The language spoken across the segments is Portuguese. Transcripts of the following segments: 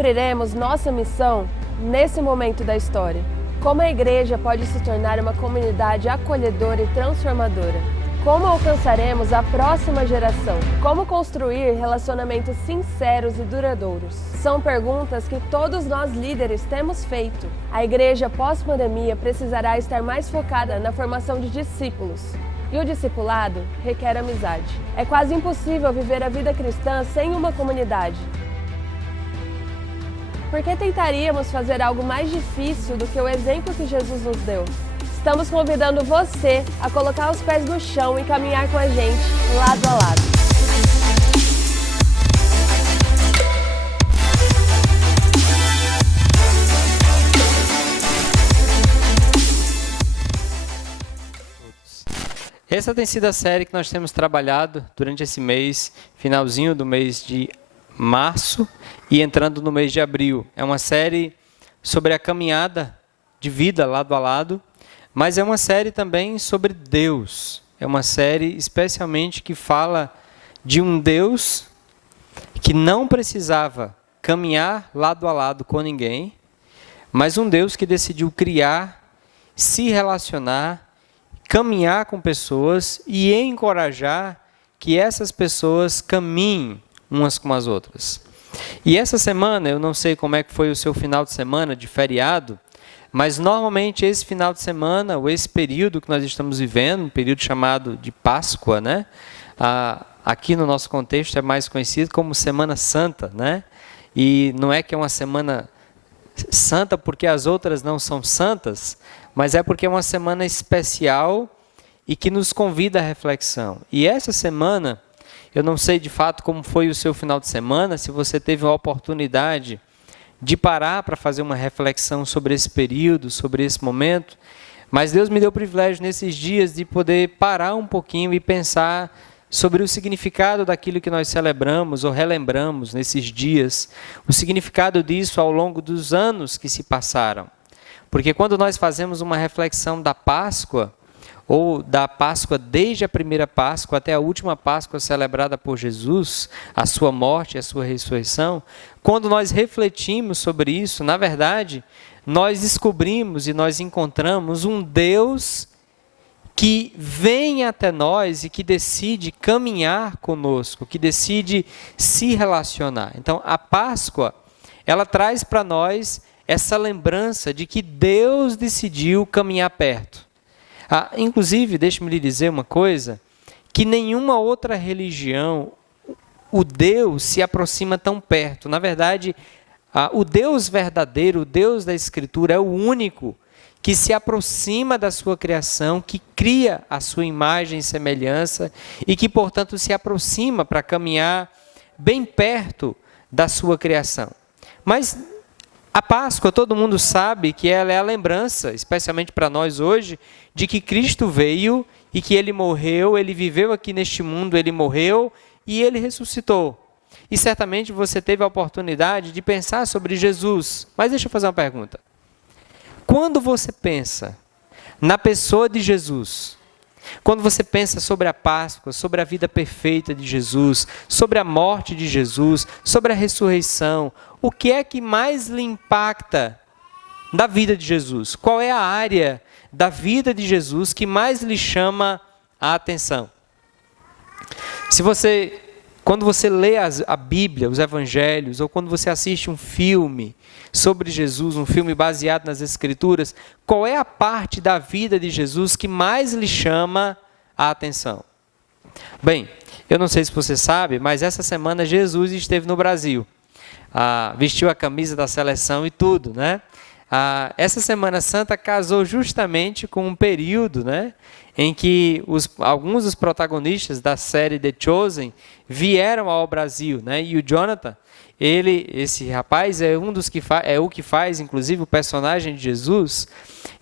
cumpriremos nossa missão nesse momento da história? Como a igreja pode se tornar uma comunidade acolhedora e transformadora? Como alcançaremos a próxima geração? Como construir relacionamentos sinceros e duradouros? São perguntas que todos nós líderes temos feito. A igreja pós-pandemia precisará estar mais focada na formação de discípulos. E o discipulado requer amizade. É quase impossível viver a vida cristã sem uma comunidade. Por que tentaríamos fazer algo mais difícil do que o exemplo que Jesus nos deu? Estamos convidando você a colocar os pés no chão e caminhar com a gente, lado a lado. Essa tem sido a série que nós temos trabalhado durante esse mês, finalzinho do mês de março e entrando no mês de abril. É uma série sobre a caminhada de vida lado a lado, mas é uma série também sobre Deus. É uma série especialmente que fala de um Deus que não precisava caminhar lado a lado com ninguém, mas um Deus que decidiu criar, se relacionar, caminhar com pessoas e encorajar que essas pessoas caminhem umas com as outras. E essa semana, eu não sei como é que foi o seu final de semana de feriado, mas normalmente esse final de semana, ou esse período que nós estamos vivendo, um período chamado de Páscoa, né? Aqui no nosso contexto é mais conhecido como Semana Santa, né? E não é que é uma semana santa porque as outras não são santas, mas é porque é uma semana especial e que nos convida à reflexão. E essa semana, eu não sei de fato como foi o seu final de semana, se você teve a oportunidade de parar para fazer uma reflexão sobre esse período, sobre esse momento, mas Deus me deu o privilégio nesses dias de poder parar um pouquinho e pensar sobre o significado daquilo que nós celebramos ou relembramos nesses dias, o significado disso ao longo dos anos que se passaram. Porque quando nós fazemos uma reflexão da Páscoa, ou da Páscoa desde a primeira Páscoa até a última Páscoa celebrada por Jesus, a sua morte e a sua ressurreição, quando nós refletimos sobre isso, na verdade, nós descobrimos e nós encontramos um Deus que vem até nós e que decide caminhar conosco, que decide se relacionar. Então, a Páscoa, ela traz para nós essa lembrança de que Deus decidiu caminhar perto. Inclusive, deixe-me lhe dizer uma coisa, que nenhuma outra religião, o Deus se aproxima tão perto. Na verdade, o Deus verdadeiro, o Deus da Escritura, é o único que se aproxima da sua criação, que cria a sua imagem e semelhança e que, portanto, se aproxima para caminhar bem perto da sua criação. Mas a Páscoa, todo mundo sabe que ela é a lembrança, especialmente para nós hoje, de que Cristo veio e que Ele morreu, Ele viveu aqui neste mundo, Ele morreu e Ele ressuscitou. E certamente você teve a oportunidade de pensar sobre Jesus. Mas deixa eu fazer uma pergunta. Quando você pensa na pessoa de Jesus, quando você pensa sobre a Páscoa, sobre a vida perfeita de Jesus, sobre a morte de Jesus, sobre a ressurreição, o que é que mais lhe impacta da vida de Jesus? Qual é a área da vida de Jesus que mais lhe chama a atenção? Quando você lê a Bíblia, os Evangelhos, ou quando você assiste um filme sobre Jesus, um filme baseado nas Escrituras, qual é a parte da vida de Jesus que mais lhe chama a atenção? Bem, eu não sei se você sabe, mas essa semana Jesus esteve no Brasil. Vestiu a camisa da seleção e tudo, né? Essa Semana Santa casou justamente com um período, né, em que alguns dos protagonistas da série The Chosen vieram ao Brasil, né? E o Jonathan, esse rapaz é um dos que faz, inclusive, o personagem de Jesus.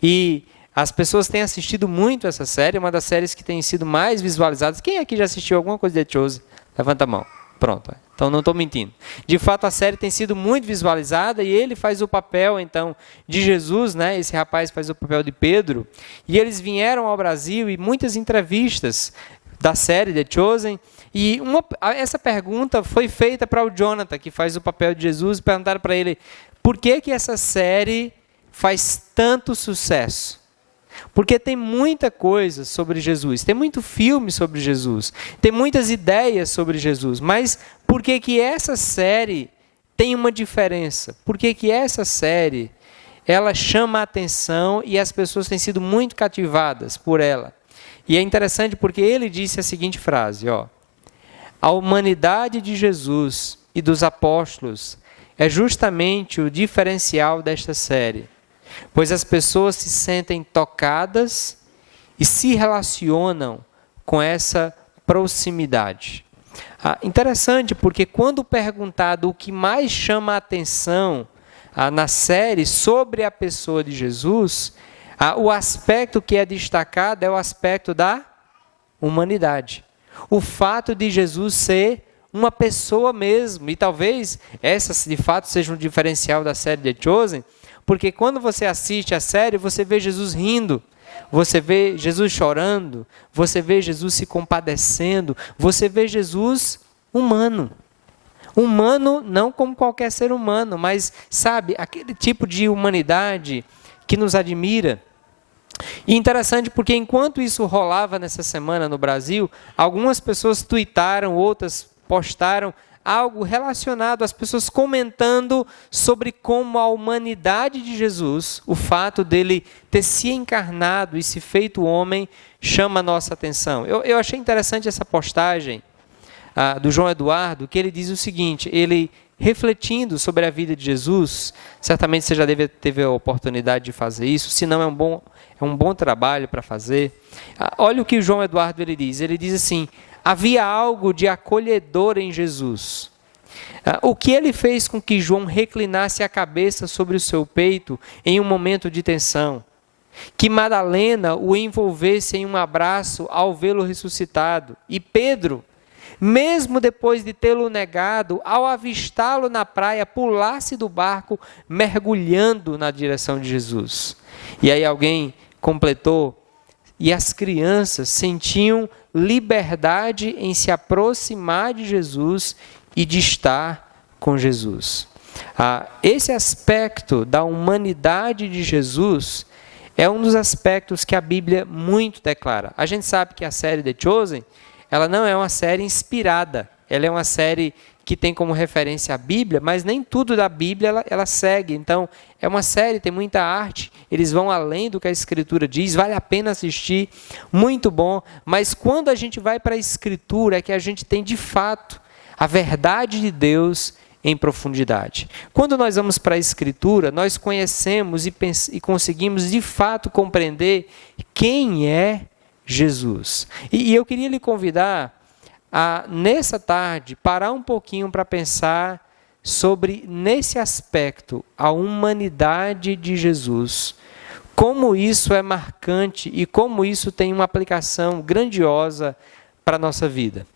E as pessoas têm assistido muito essa série, uma das séries que tem sido mais visualizadas. Quem aqui já assistiu alguma coisa de The Chosen? Levanta a mão. Pronto, então não estou mentindo. De fato, a série tem sido muito visualizada e ele faz o papel, então, de Jesus, né? Esse rapaz faz o papel de Pedro. E eles vieram ao Brasil e muitas entrevistas da série The Chosen. E essa pergunta foi feita para o Jonathan, que faz o papel de Jesus, e perguntaram para ele, por que essa série faz tanto sucesso? Porque tem muita coisa sobre Jesus, tem muito filme sobre Jesus, tem muitas ideias sobre Jesus, mas por que essa série tem uma diferença? Por que essa série, ela chama a atenção e as pessoas têm sido muito cativadas por ela? E é interessante porque ele disse a seguinte frase, ó, a humanidade de Jesus e dos apóstolos é justamente o diferencial desta série, pois as pessoas se sentem tocadas e se relacionam com essa proximidade. Interessante, porque quando perguntado o que mais chama a atenção na série sobre a pessoa de Jesus, o aspecto que é destacado é o aspecto da humanidade. O fato de Jesus ser uma pessoa mesmo, e talvez essa de fato seja um diferencial da série The Chosen, porque quando você assiste a série, você vê Jesus rindo, você vê Jesus chorando, você vê Jesus se compadecendo, você vê Jesus humano. Humano não como qualquer ser humano, mas, sabe, aquele tipo de humanidade que nos admira. E interessante porque enquanto isso rolava nessa semana no Brasil, algumas pessoas tuitaram, outras postaram algo relacionado às pessoas comentando sobre como a humanidade de Jesus, o fato dele ter se encarnado e se feito homem, chama a nossa atenção. Eu achei interessante essa postagem do João Eduardo, que ele diz o seguinte, ele refletindo sobre a vida de Jesus, certamente você já teve a oportunidade de fazer isso, se não é um bom trabalho para fazer. Olha o que o João Eduardo ele diz assim, havia algo de acolhedor em Jesus. O que ele fez com que João reclinasse a cabeça sobre o seu peito em um momento de tensão? Que Madalena o envolvesse em um abraço ao vê-lo ressuscitado? E Pedro, mesmo depois de tê-lo negado, ao avistá-lo na praia, pulasse do barco, mergulhando na direção de Jesus? E aí alguém completou, e as crianças sentiam liberdade em se aproximar de Jesus e de estar com Jesus. Esse aspecto da humanidade de Jesus é um dos aspectos que a Bíblia muito declara. A gente sabe que a série The Chosen, ela não é uma série inspirada, ela é uma série que tem como referência a Bíblia, mas nem tudo da Bíblia ela segue. Então, é uma série, tem muita arte, eles vão além do que a Escritura diz, vale a pena assistir, muito bom. Mas quando a gente vai para a Escritura, é que a gente tem de fato a verdade de Deus em profundidade. Quando nós vamos para a Escritura, nós conhecemos e conseguimos de fato compreender quem é Jesus. E eu queria lhe convidar a, nessa tarde, parar um pouquinho para pensar sobre, nesse aspecto, a humanidade de Jesus, como isso é marcante e como isso tem uma aplicação grandiosa para a nossa vida.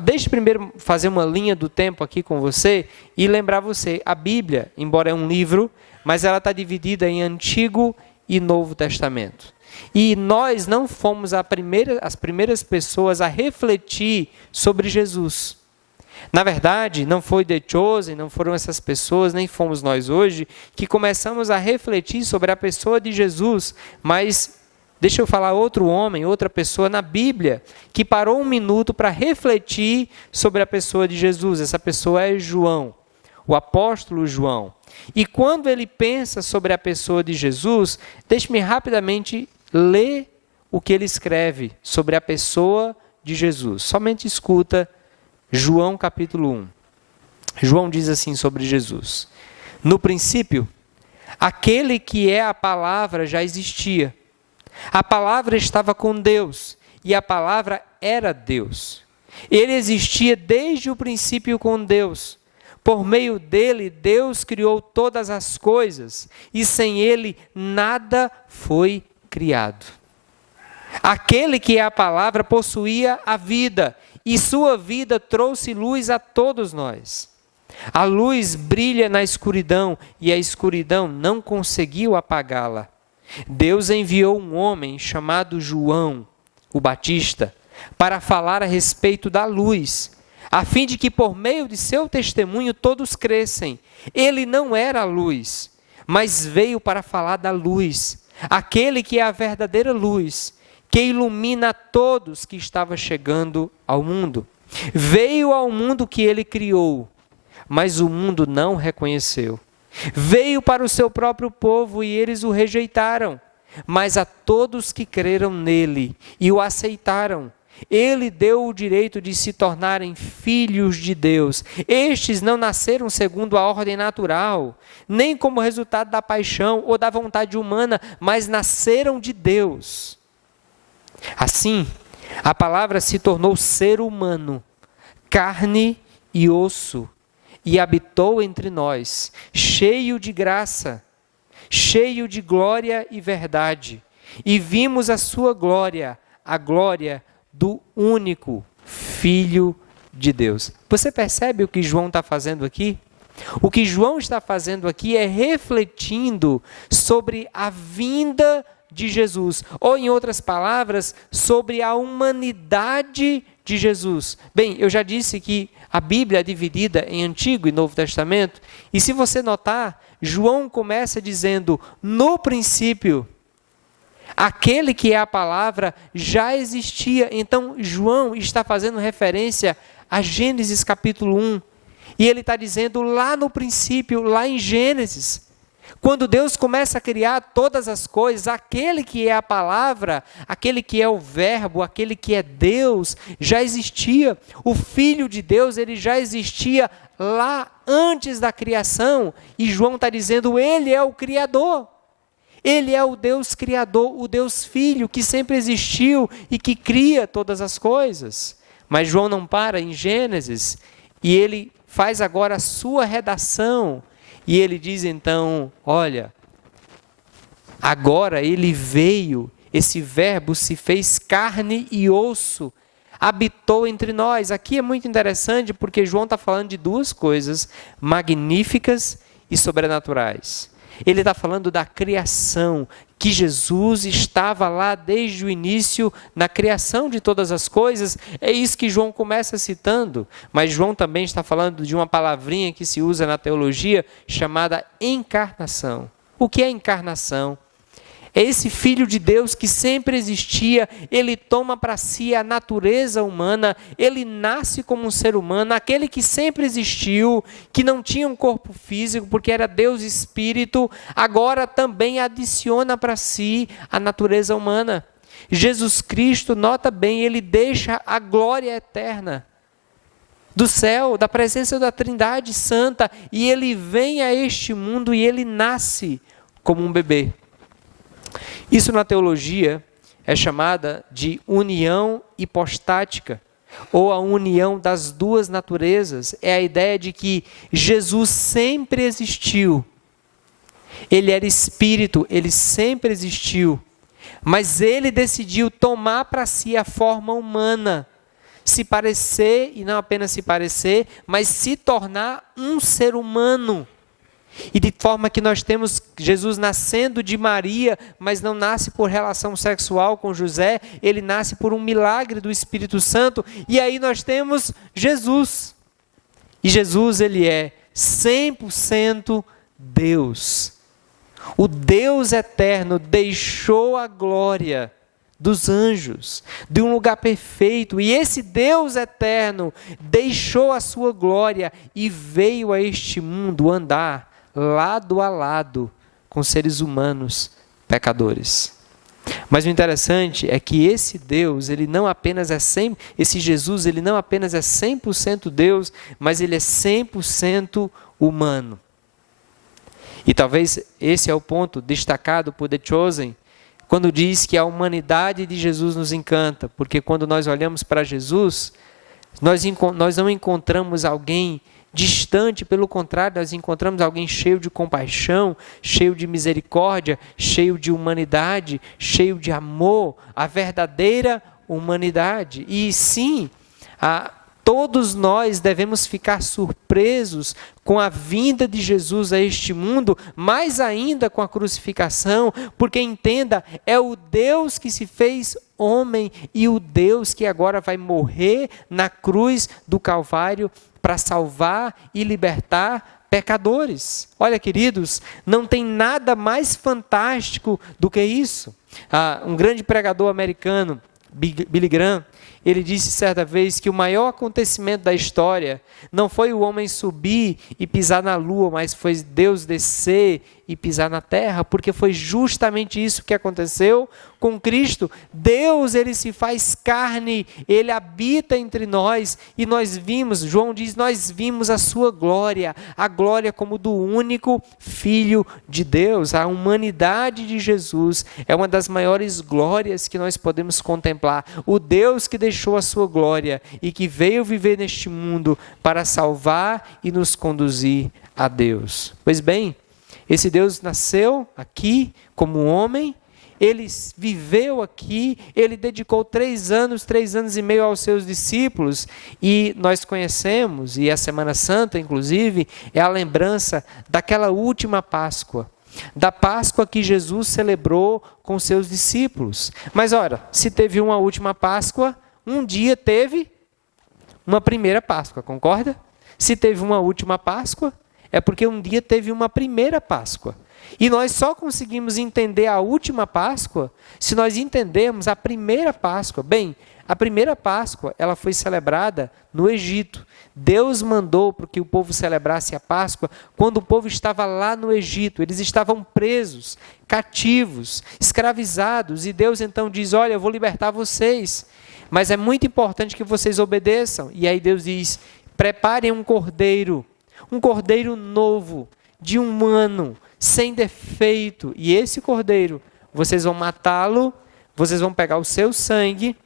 Deixe primeiro fazer uma linha do tempo aqui com você e lembrar você, a Bíblia, embora é um livro, mas ela está dividida em Antigo e Novo Testamento. E nós não fomos as primeiras pessoas a refletir sobre Jesus. Na verdade, não foi The Chosen, não foram essas pessoas, nem fomos nós hoje, que começamos a refletir sobre a pessoa de Jesus, mas deixa eu falar outro homem, outra pessoa na Bíblia, que parou um minuto para refletir sobre a pessoa de Jesus. Essa pessoa é João, o apóstolo João. E quando ele pensa sobre a pessoa de Jesus, deixe-me rapidamente ler o que ele escreve sobre a pessoa de Jesus. Somente escuta João capítulo 1. João diz assim sobre Jesus: no princípio, aquele que é a palavra já existia. A palavra estava com Deus e a palavra era Deus. Ele existia desde o princípio com Deus. Por meio dele, Deus criou todas as coisas e sem ele nada foi criado. Aquele que é a palavra possuía a vida e sua vida trouxe luz a todos nós. A luz brilha na escuridão e a escuridão não conseguiu apagá-la. Deus enviou um homem chamado João, o Batista, para falar a respeito da luz, a fim de que por meio de seu testemunho todos crescem. Ele não era a luz, mas veio para falar da luz, aquele que é a verdadeira luz, que ilumina todos que estava chegando ao mundo. Veio ao mundo que ele criou, mas o mundo não reconheceu. Veio para o seu próprio povo e eles o rejeitaram, mas a todos que creram nele e o aceitaram, ele deu o direito de se tornarem filhos de Deus. Estes não nasceram segundo a ordem natural, nem como resultado da paixão ou da vontade humana, mas nasceram de Deus. Assim, a palavra se tornou ser humano, carne e osso, e habitou entre nós, cheio de graça, cheio de glória e verdade. E vimos a sua glória, a glória do único Filho de Deus. Você percebe o que João está fazendo aqui? O que João está fazendo aqui é refletindo sobre a vinda de Jesus, ou em outras palavras, sobre a humanidade de Jesus. Bem, eu já disse que a Bíblia é dividida em Antigo e Novo Testamento, e se você notar, João começa dizendo, no princípio, aquele que é a palavra já existia. Então, João está fazendo referência a Gênesis capítulo 1, e ele está dizendo lá no princípio, lá em Gênesis, quando Deus começa a criar todas as coisas, aquele que é a palavra, aquele que é o verbo, aquele que é Deus, já existia. O Filho de Deus, ele já existia lá antes da criação. E João está dizendo, ele é o Criador. Ele é o Deus Criador, o Deus Filho, que sempre existiu e que cria todas as coisas. Mas João não para em Gênesis, e ele faz agora a sua redação. E ele diz então, olha, agora ele veio, esse verbo se fez carne e osso, habitou entre nós. Aqui é muito interessante porque João está falando de duas coisas magníficas e sobrenaturais. Ele está falando da criação, que Jesus estava lá desde o início na criação de todas as coisas. É isso que João começa citando, mas João também está falando de uma palavrinha que se usa na teologia chamada encarnação. O que é encarnação? É esse Filho de Deus que sempre existia, ele toma para si a natureza humana, ele nasce como um ser humano, aquele que sempre existiu, que não tinha um corpo físico, porque era Deus Espírito, agora também adiciona para si a natureza humana. Jesus Cristo, nota bem, ele deixa a glória eterna do céu, da presença da Trindade Santa, e ele vem a este mundo e ele nasce como um bebê. Isso na teologia é chamada de união hipostática, ou a união das duas naturezas. É a ideia de que Jesus sempre existiu. Ele era espírito, ele sempre existiu, mas ele decidiu tomar para si a forma humana, se parecer, e não apenas se parecer, mas se tornar um ser humano. E de forma que nós temos Jesus nascendo de Maria, mas não nasce por relação sexual com José, ele nasce por um milagre do Espírito Santo, e aí nós temos Jesus. E Jesus, ele é 100% Deus. O Deus eterno deixou a glória dos anjos, de um lugar perfeito, e esse Deus eterno deixou a sua glória e veio a este mundo andar lado a lado com seres humanos pecadores. Mas o interessante é que esse Deus, ele não apenas é esse Jesus, ele não apenas é 100% Deus, mas ele é 100% humano. E talvez esse é o ponto destacado por The Chosen, quando diz que a humanidade de Jesus nos encanta, porque quando nós olhamos para Jesus, nós não encontramos alguém distante, pelo contrário, nós encontramos alguém cheio de compaixão, cheio de misericórdia, cheio de humanidade, cheio de amor, a verdadeira humanidade. E sim, Todos nós devemos ficar surpresos com a vinda de Jesus a este mundo, mais ainda com a crucificação, porque entenda, é o Deus que se fez homem e o Deus que agora vai morrer na cruz do Calvário para salvar e libertar pecadores. Olha, queridos, não tem nada mais fantástico do que isso. Um grande pregador americano, Billy Graham, ele disse certa vez que o maior acontecimento da história não foi o homem subir e pisar na lua, mas foi Deus descer e pisar na terra, porque foi justamente isso que aconteceu com Cristo. Deus, ele se faz carne, ele habita entre nós, e nós vimos, João diz, nós vimos a sua glória, a glória como do único Filho de Deus. A humanidade de Jesus é uma das maiores glórias que nós podemos contemplar. O Deus que deixou a sua glória e que veio viver neste mundo para salvar e nos conduzir a Deus. Pois bem, esse Deus nasceu aqui como homem, ele viveu aqui, ele dedicou 3 anos e meio aos seus discípulos, e nós conhecemos, e a Semana Santa, inclusive, é a lembrança daquela última Páscoa, da Páscoa que Jesus celebrou com seus discípulos. Mas ora, se teve uma última Páscoa, um dia teve uma primeira Páscoa, concorda? Se teve uma última Páscoa, é porque um dia teve uma primeira Páscoa. E nós só conseguimos entender a última Páscoa se nós entendermos a primeira Páscoa. Bem, a primeira Páscoa, ela foi celebrada no Egito. Deus mandou para que o povo celebrasse a Páscoa quando o povo estava lá no Egito. Eles estavam presos, cativos, escravizados. E Deus então diz, olha, eu vou libertar vocês, mas é muito importante que vocês obedeçam. E aí Deus diz, preparem um cordeiro novo, de 1 ano, sem defeito. E esse cordeiro, vocês vão matá-lo, vocês vão pegar o seu sangue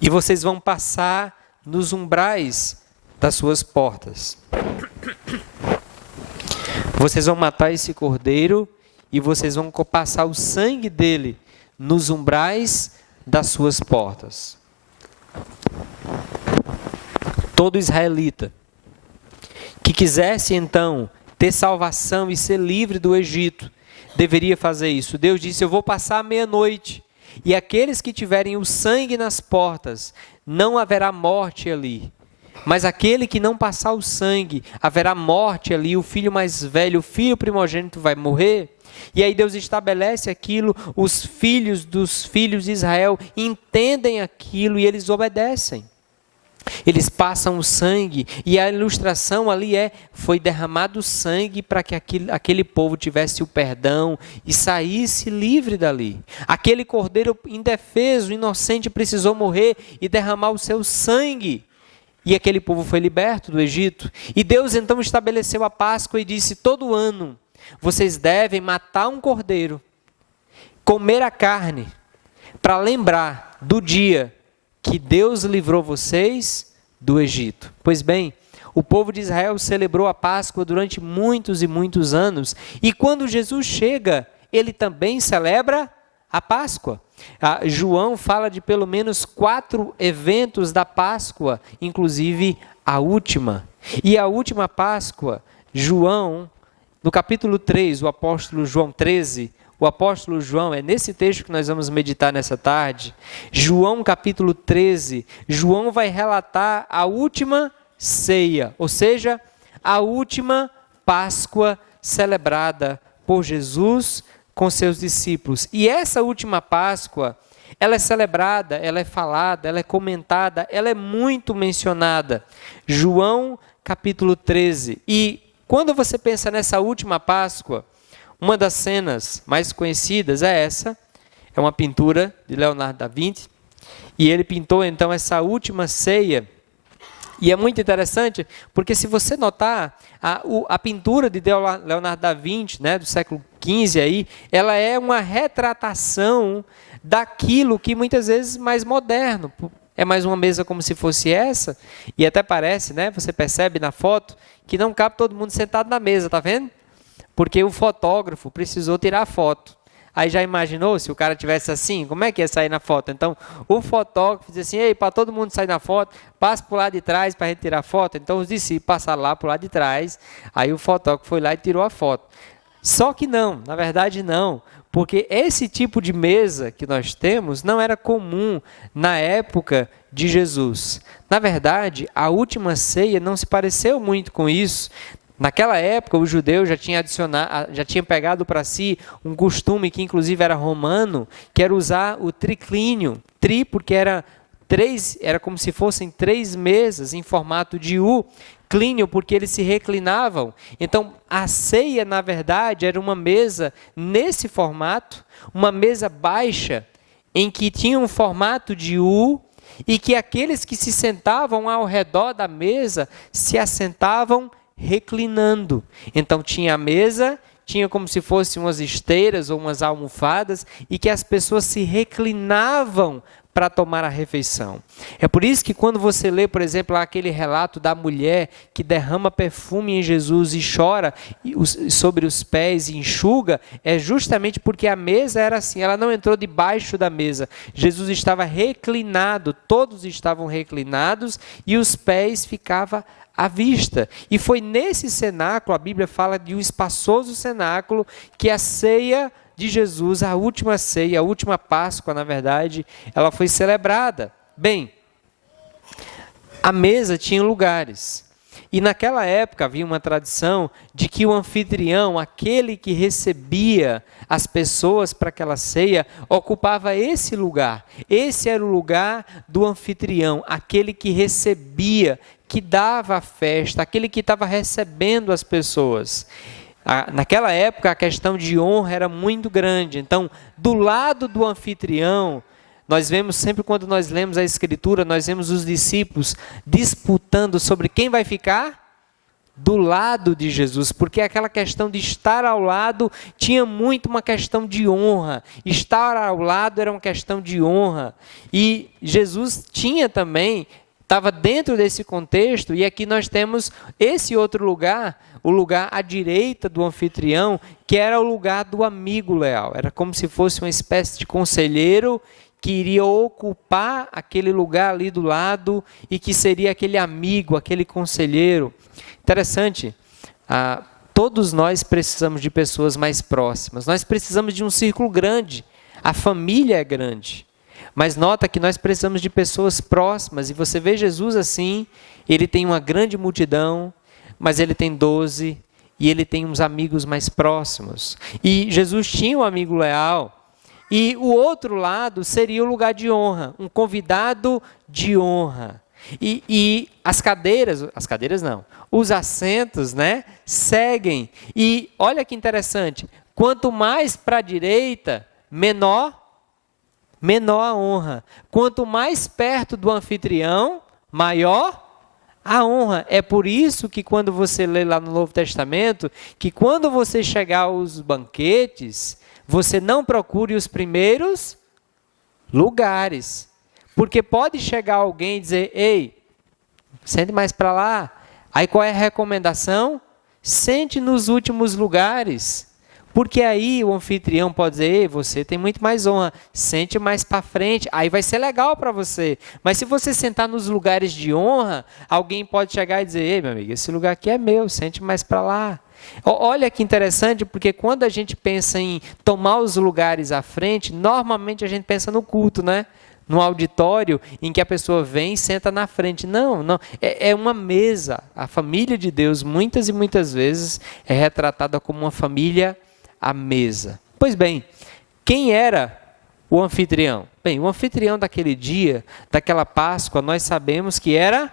e vocês vão passar nos umbrais das suas portas. Vocês vão matar esse cordeiro e vocês vão passar o sangue dele nos umbrais das suas portas. Todo israelita que quisesse então ter salvação e ser livre do Egito, deveria fazer isso. Deus disse, eu vou passar a meia-noite, e aqueles que tiverem o sangue nas portas, não haverá morte ali. Mas aquele que não passar o sangue, haverá morte ali, o filho mais velho, o filho primogênito vai morrer. E aí Deus estabelece aquilo, os filhos dos filhos de Israel entendem aquilo e eles obedecem. Eles passam o sangue, e a ilustração ali foi derramado sangue para que aquele povo tivesse o perdão e saísse livre dali. Aquele cordeiro indefeso, inocente, precisou morrer e derramar o seu sangue. E aquele povo foi liberto do Egito. E Deus então estabeleceu a Páscoa e disse, todo ano vocês devem matar um cordeiro, comer a carne, para lembrar do dia que Deus livrou vocês do Egito. Pois bem, o povo de Israel celebrou a Páscoa durante muitos e muitos anos, e quando Jesus chega, ele também celebra a Páscoa. João fala de pelo menos 4 eventos da Páscoa, inclusive a última. E a última Páscoa, João, no capítulo 3, o apóstolo João 13, o apóstolo João, é nesse texto que nós vamos meditar nessa tarde. João capítulo 13, João vai relatar a última ceia, ou seja, a última Páscoa celebrada por Jesus com seus discípulos. E essa última Páscoa, ela é celebrada, ela é falada, ela é comentada, ela é muito mencionada. João capítulo 13. E quando você pensa nessa última Páscoa, uma das cenas mais conhecidas é essa, é uma pintura de Leonardo da Vinci, e ele pintou então essa última ceia, e é muito interessante, porque se você notar, a pintura de Leonardo da Vinci, né, do século XV, aí, ela é uma retratação daquilo que muitas vezes é mais moderno, é mais uma mesa como se fosse essa, e até parece, né, você percebe na foto, que não cabe todo mundo sentado na mesa, tá vendo? Porque o fotógrafo precisou tirar a foto. Aí já imaginou se o cara tivesse assim, como é que ia sair na foto? Então, o fotógrafo disse assim, ei, para todo mundo sair na foto, passa para o lado de trás para a gente tirar a foto. Então, os discípulos passaram lá para o lado de trás, aí o fotógrafo foi lá e tirou a foto. Só que não, na verdade não, porque esse tipo de mesa que nós temos não era comum na época de Jesus. Na verdade, a última ceia não se pareceu muito com isso. Naquela época, os judeus já tinham pegado para si um costume que inclusive era romano, que era usar o triclínio. Porque era como se fossem 3 mesas em formato de U. Clínio, porque eles se reclinavam. Então, a ceia, na verdade, era uma mesa nesse formato, uma mesa baixa, em que tinha um formato de U, e que aqueles que se sentavam ao redor da mesa se assentavam reclinando. Então, tinha a mesa, tinha como se fossem umas esteiras ou umas almofadas, e que as pessoas se reclinavam para tomar a refeição. É por isso que quando você lê, por exemplo, aquele relato da mulher que derrama perfume em Jesus e chora sobre os pés e enxuga, é justamente porque a mesa era assim, ela não entrou debaixo da mesa. Jesus estava reclinado, todos estavam reclinados e os pés ficavam à vista. E foi nesse cenáculo, a Bíblia fala de um espaçoso cenáculo, que a ceia de Jesus, a última ceia, a última Páscoa, na verdade, ela foi celebrada. Bem, a mesa tinha lugares. E naquela época havia uma tradição de que o anfitrião, aquele que recebia as pessoas para aquela ceia, ocupava esse lugar. Esse era o lugar do anfitrião, aquele que recebia, que dava a festa, aquele que estava recebendo as pessoas. Naquela época, a questão de honra era muito grande. Então, do lado do anfitrião, nós vemos sempre quando nós lemos a Escritura, nós vemos os discípulos disputando sobre quem vai ficar do lado de Jesus, porque aquela questão de estar ao lado tinha muito uma questão de honra. Estar ao lado era uma questão de honra. E Jesus tinha também, estava dentro desse contexto, e aqui nós temos esse outro lugar, o lugar à direita do anfitrião, que era o lugar do amigo leal. Era como se fosse uma espécie de conselheiro que iria ocupar aquele lugar ali do lado e que seria aquele amigo, aquele conselheiro. Interessante, todos nós precisamos de pessoas mais próximas. Nós precisamos de um círculo grande. A família é grande. Mas nota que nós precisamos de pessoas próximas. E você vê Jesus assim, ele tem uma grande multidão, mas ele tem 12 e ele tem uns amigos mais próximos. E Jesus tinha um amigo leal. E o outro lado seria o lugar de honra, um convidado de honra. E as cadeiras não, os assentos, né, seguem. E olha que interessante, quanto mais para a direita, menor a honra. Quanto mais perto do anfitrião, maior a honra. É por isso que quando você lê lá no Novo Testamento, que quando você chegar aos banquetes, você não procure os primeiros lugares. Porque pode chegar alguém e dizer, ei, sente mais para lá. Aí qual é a recomendação? Sente nos últimos lugares. Porque aí o anfitrião pode dizer, ei, você tem muito mais honra, sente mais para frente, aí vai ser legal para você. Mas se você sentar nos lugares de honra, alguém pode chegar e dizer, ei, meu amigo, esse lugar aqui é meu, sente mais para lá. Olha que interessante, porque quando a gente pensa em tomar os lugares à frente, normalmente a gente pensa no culto, né? No auditório, em que a pessoa vem e senta na frente. Não, é uma mesa. A família de Deus, muitas e muitas vezes, é retratada como uma família à mesa. Pois bem, quem era o anfitrião? Bem, o anfitrião daquele dia, daquela Páscoa, nós sabemos que era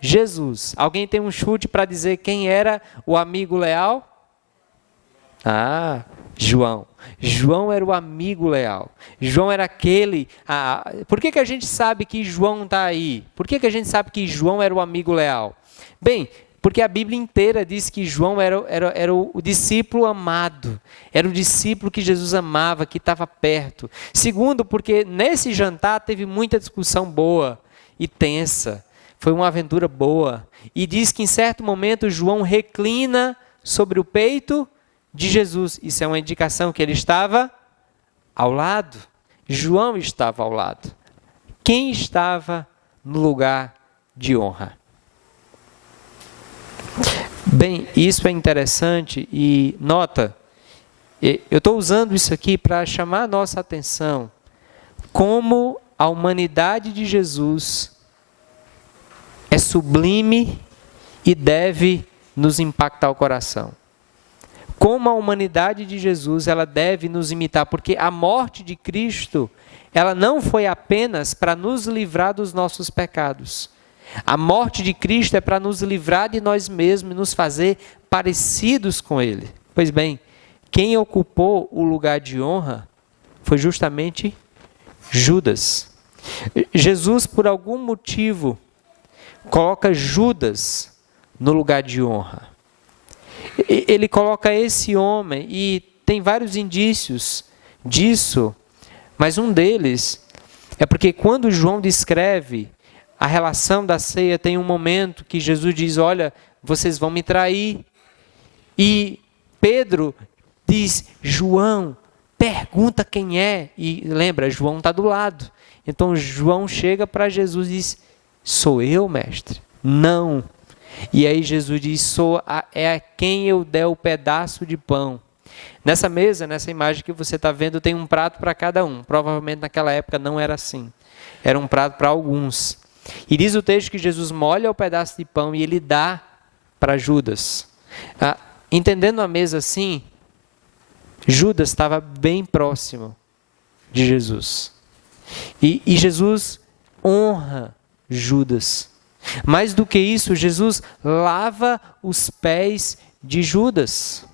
Jesus. Alguém tem um chute para dizer quem era o amigo leal? João. João era o amigo leal. João era aquele... Por que a gente sabe que João está aí? Por que a gente sabe que João era o amigo leal? Bem, porque a Bíblia inteira diz que João era o discípulo amado. Era o discípulo que Jesus amava, que estava perto. Segundo, porque nesse jantar teve muita discussão boa e tensa. Foi uma aventura boa. E diz que em certo momento João reclina sobre o peito de Jesus. Isso é uma indicação que ele estava ao lado? João estava ao lado. Quem estava no lugar de honra? Bem, isso é interessante e nota, eu estou usando isso aqui para chamar a nossa atenção como a humanidade de Jesus é sublime e deve nos impactar o coração. Como a humanidade de Jesus, ela deve nos imitar, porque a morte de Cristo, ela não foi apenas para nos livrar dos nossos pecados. A morte de Cristo é para nos livrar de nós mesmos e nos fazer parecidos com Ele. Pois bem, quem ocupou o lugar de honra foi justamente Judas. Jesus, por algum motivo, coloca Judas no lugar de honra. Ele coloca esse homem, e tem vários indícios disso, mas um deles é porque quando João descreve a relação da ceia, tem um momento que Jesus diz, olha, vocês vão me trair. E Pedro diz, João, pergunta quem é. E lembra, João está do lado. Então João chega para Jesus e diz, sou eu, mestre? Não. E aí Jesus diz, é a quem eu der o pedaço de pão. Nessa mesa, nessa imagem que você está vendo, tem um prato para cada um. Provavelmente naquela época não era assim. Era um prato para alguns. E diz o texto que Jesus molha o pedaço de pão e ele dá para Judas. Entendendo a mesa assim, Judas estava bem próximo de Jesus. E Jesus honra Judas. Mais do que isso, Jesus lava os pés de Judas.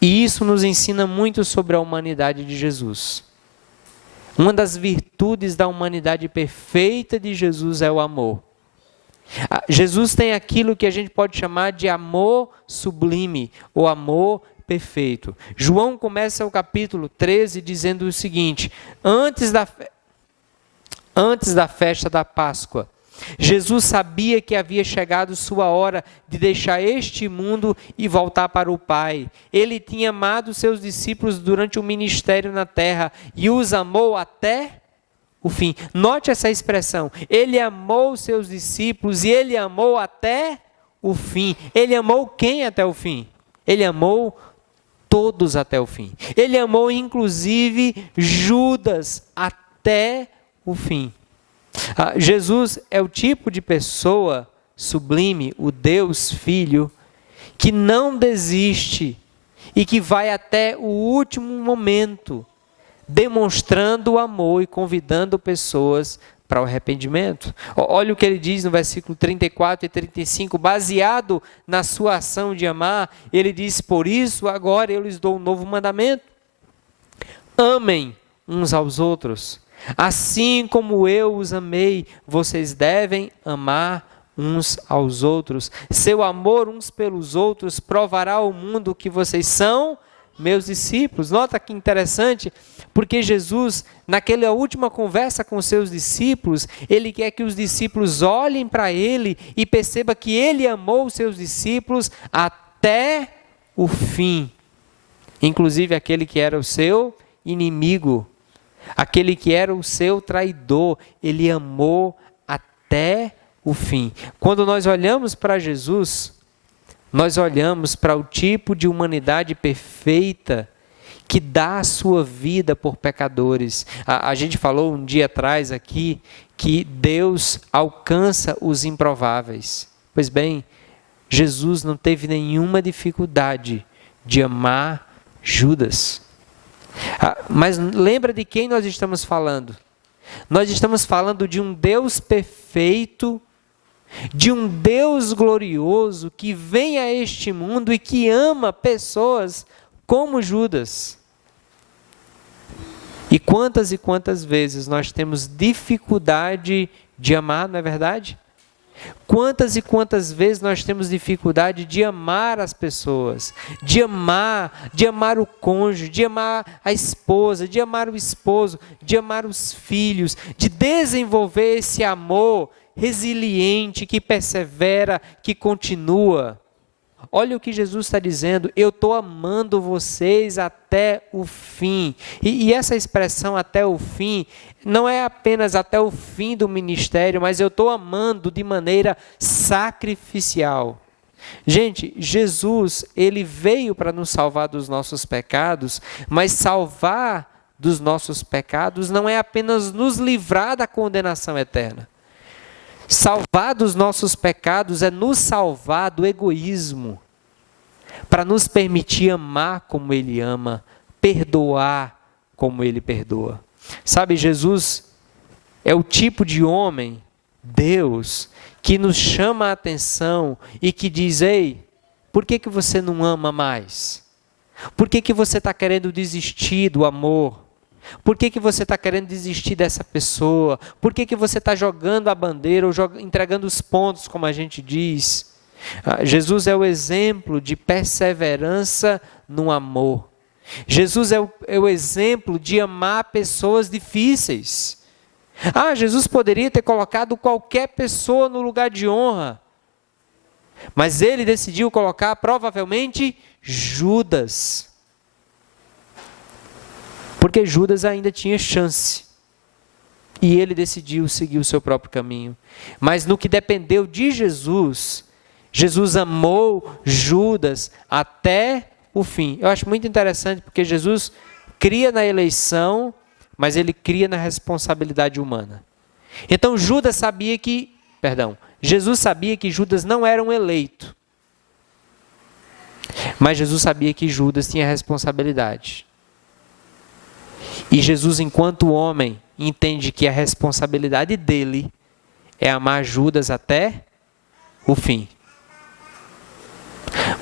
E isso nos ensina muito sobre a humanidade de Jesus. Uma das virtudes da humanidade perfeita de Jesus é o amor. Jesus tem aquilo que a gente pode chamar de amor sublime, ou amor perfeito. João começa o capítulo 13 dizendo o seguinte, antes da festa da Páscoa, Jesus sabia que havia chegado sua hora de deixar este mundo e voltar para o Pai. Ele tinha amado seus discípulos durante o ministério na terra e os amou até o fim. Note essa expressão, ele amou seus discípulos e ele amou até o fim. Ele amou quem até o fim? Ele amou todos até o fim. Ele amou inclusive Judas até o fim. Jesus é o tipo de pessoa sublime, o Deus Filho, que não desiste e que vai até o último momento, demonstrando o amor e convidando pessoas para o arrependimento. Olha o que ele diz no versículo 34 e 35, baseado na sua ação de amar, ele diz, por isso agora eu lhes dou um novo mandamento, amem uns aos outros. Assim como eu os amei, vocês devem amar uns aos outros. Seu amor uns pelos outros provará ao mundo que vocês são meus discípulos. Nota que interessante, porque Jesus, naquela última conversa com seus discípulos, ele quer que os discípulos olhem para ele e percebam que ele amou os seus discípulos até o fim. Inclusive aquele que era o seu inimigo. Aquele que era o seu traidor, ele amou até o fim. Quando nós olhamos para Jesus, nós olhamos para o tipo de humanidade perfeita que dá a sua vida por pecadores. A gente falou um dia atrás aqui que Deus alcança os improváveis. Pois bem, Jesus não teve nenhuma dificuldade de amar Judas. Mas lembra de quem nós estamos falando? Nós estamos falando de um Deus perfeito, de um Deus glorioso que vem a este mundo e que ama pessoas como Judas. E quantas vezes nós temos dificuldade de amar, não é verdade? Quantas e quantas vezes nós temos dificuldade de amar as pessoas, de amar o cônjuge, de amar a esposa, de amar o esposo, de amar os filhos, de desenvolver esse amor resiliente, que persevera, que continua. olha o que Jesus está dizendo: eu estou amando vocês até o fim. E essa expressão até o fim, não é apenas até o fim do ministério, mas eu estou amando de maneira sacrificial. Gente, Jesus, ele veio para nos salvar dos nossos pecados, mas salvar dos nossos pecados não é apenas nos livrar da condenação eterna. Salvar dos nossos pecados é nos salvar do egoísmo, para nos permitir amar como Ele ama, perdoar como Ele perdoa. Sabe, Jesus é o tipo de homem, Deus, que nos chama a atenção e que diz: ei, por que você não ama mais? Por que você está querendo desistir do amor? Por que você está querendo desistir dessa pessoa? Por que você está jogando a bandeira ou entregando os pontos, como a gente diz? Jesus é o exemplo de perseverança no amor. Jesus é o exemplo de amar pessoas difíceis. Jesus poderia ter colocado qualquer pessoa no lugar de honra, mas ele decidiu colocar provavelmente Judas. Porque Judas ainda tinha chance. E ele decidiu seguir o seu próprio caminho. Mas no que dependeu de Jesus, Jesus amou Judas até o fim. Eu acho muito interessante porque Jesus cria na eleição, mas ele cria na responsabilidade humana. Então Jesus sabia que Judas não era um eleito. Mas Jesus sabia que Judas tinha responsabilidade. E Jesus, enquanto homem, entende que a responsabilidade dele é amar Judas até o fim.